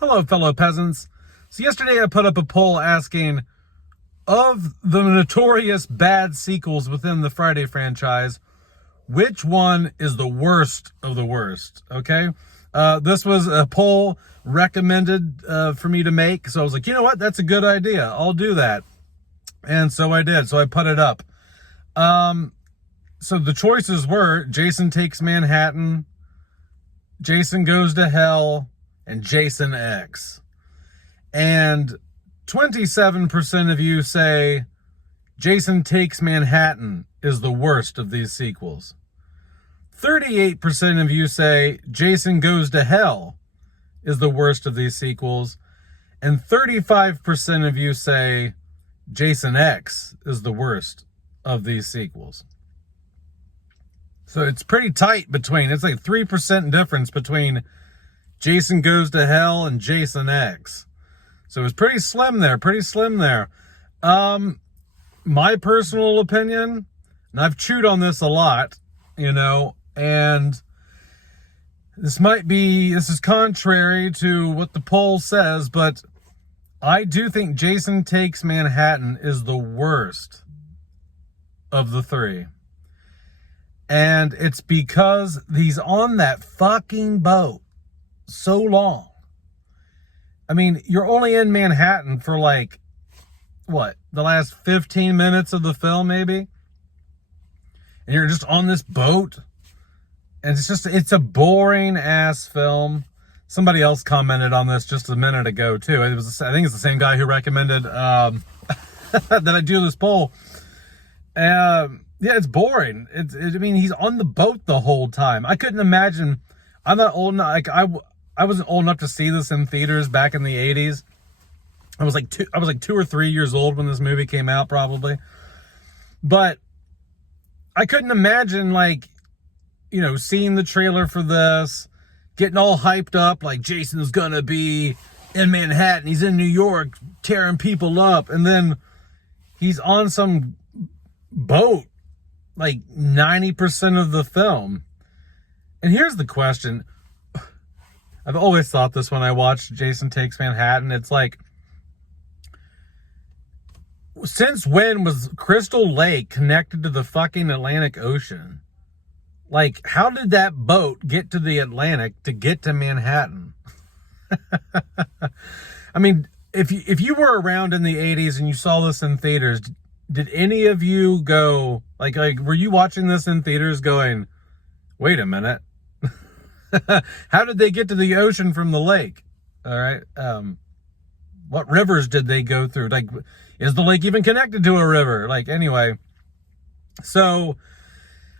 Hello, fellow peasants. So yesterday I put up a poll asking, of the notorious bad sequels within the Friday franchise, which one is the worst of the worst, okay? This was a poll recommended for me to make, so I was like, you know what, that's a good idea. I'll do that. And so I did, so I put it up. So the choices were Jason Takes Manhattan, Jason Goes to Hell, and Jason X. And 27% of you say Jason Takes Manhattan is the worst of these sequels. 38% of you say Jason Goes to Hell is the worst of these sequels. And 35% of you say Jason X is the worst of these sequels. So it's pretty tight between, it's like 3% difference between Jason Goes to Hell and Jason X. So it's pretty slim there. My personal opinion, and I've chewed on this a lot, and this is contrary to what the poll says, but I do think Jason Takes Manhattan is the worst of the three. And it's because he's on that fucking boat so long. I mean, you're only in Manhattan for the last 15 minutes of the film, maybe? And you're just on this boat. And it's a boring ass film. Somebody else commented on this just a minute ago, too. I think it's the same guy who recommended that I do this poll. Yeah, it's boring. He's on the boat the whole time. I couldn't imagine. I'm not old enough. I wasn't old enough to see this in theaters back in the 80s. I was like 2 or 3 years old when this movie came out, probably. But I couldn't imagine, seeing the trailer for this, getting all hyped up, like Jason's gonna be in Manhattan, he's in New York, tearing people up, and then he's on some boat, 90% of the film. And here's the question. I've always thought this when I watched Jason Takes Manhattan. It's like, since when was Crystal Lake connected to the fucking Atlantic Ocean? How did that boat get to the Atlantic to get to Manhattan? I mean, if you were around in the 80s and you saw this in theaters, did any of you go, were you watching this in theaters going, wait a minute, how did they get to the ocean from the lake? All right. What rivers did they go through? Is the lake even connected to a river? Anyway. So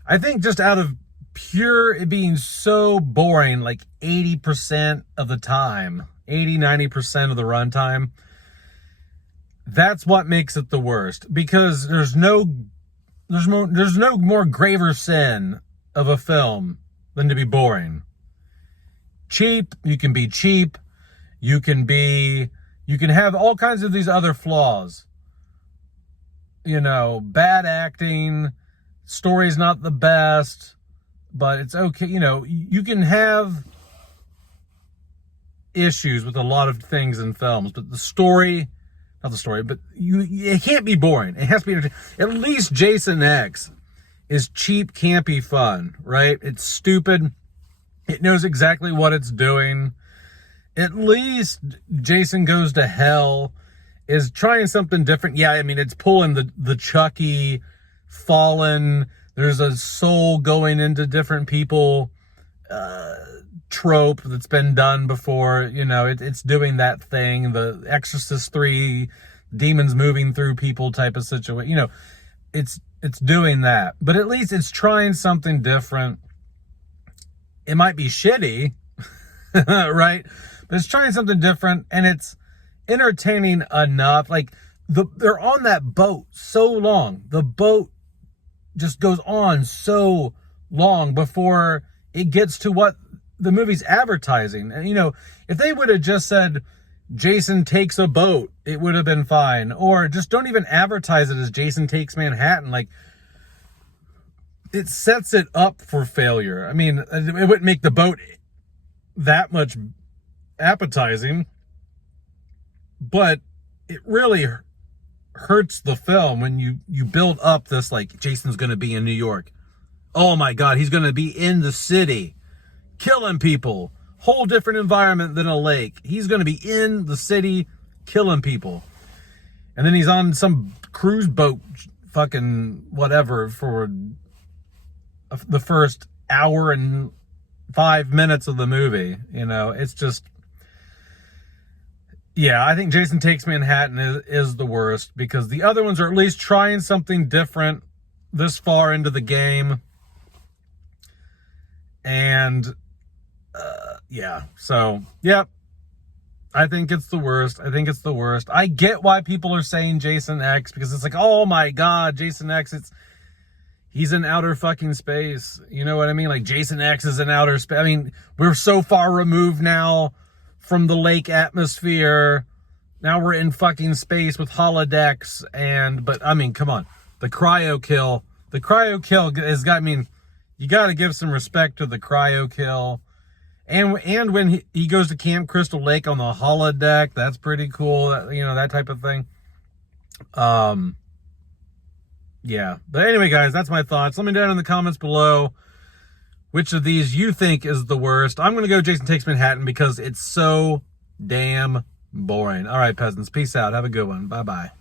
I think just out of pure it being so boring, 80% of the time, 90% of the runtime, that's what makes it the worst. Because there's no more graver sin of a film than to be boring. Cheap, you can be cheap, you can have all kinds of these other flaws. Bad acting, story's not the best, but it's okay. You can have issues with a lot of things in films, but it can't be boring. It has to be entertaining. At least Jason X is cheap, campy fun, right? It's stupid. It knows exactly what it's doing. At least Jason Goes to Hell is trying something different. Yeah, it's pulling the Chucky, Fallen, there's a soul going into different people trope that's been done before. It's doing that thing, the Exorcist 3, demons moving through people type of situation. It's doing that. But at least it's trying something different. It might be shitty, right? But it's trying something different, and it's entertaining enough. They're on that boat so long. The boat just goes on so long before it gets to what the movie's advertising. And, if they would have just said, Jason takes a boat, it would have been fine. Or just don't even advertise it as Jason Takes Manhattan. It sets it up for failure. It wouldn't make the boat that much appetizing, but it really hurts the film when you build up this, like, Jason's going to be in New York. Oh my God, he's going to be in the city, killing people. Whole different environment than a lake. He's going to be in the city, killing people. And then he's on some cruise boat, fucking whatever, for the first hour and 5 minutes of the movie. You know, it's just, yeah, I think Jason Takes Manhattan is the worst, because the other ones are at least trying something different this far into the game. And, yeah, so, yep. I think it's the worst. I think it's the worst. I get why people are saying Jason X, because it's like, oh my God, Jason X, he's in outer fucking space. You know what I mean? Like, Jason X is in outer space. I mean, we're so far removed now from the lake atmosphere. Now we're in fucking space with holodecks but I mean, come on. The cryo kill has got, I mean, you got to give some respect to the cryo kill. And when he goes to Camp Crystal Lake on the holodeck, that's pretty cool. You know, that type of thing. Yeah. But anyway, guys, that's my thoughts. Let me know in the comments below which of these you think is the worst. I'm going to go Jason Takes Manhattan because it's so damn boring. All right, peasants. Peace out. Have a good one. Bye-bye.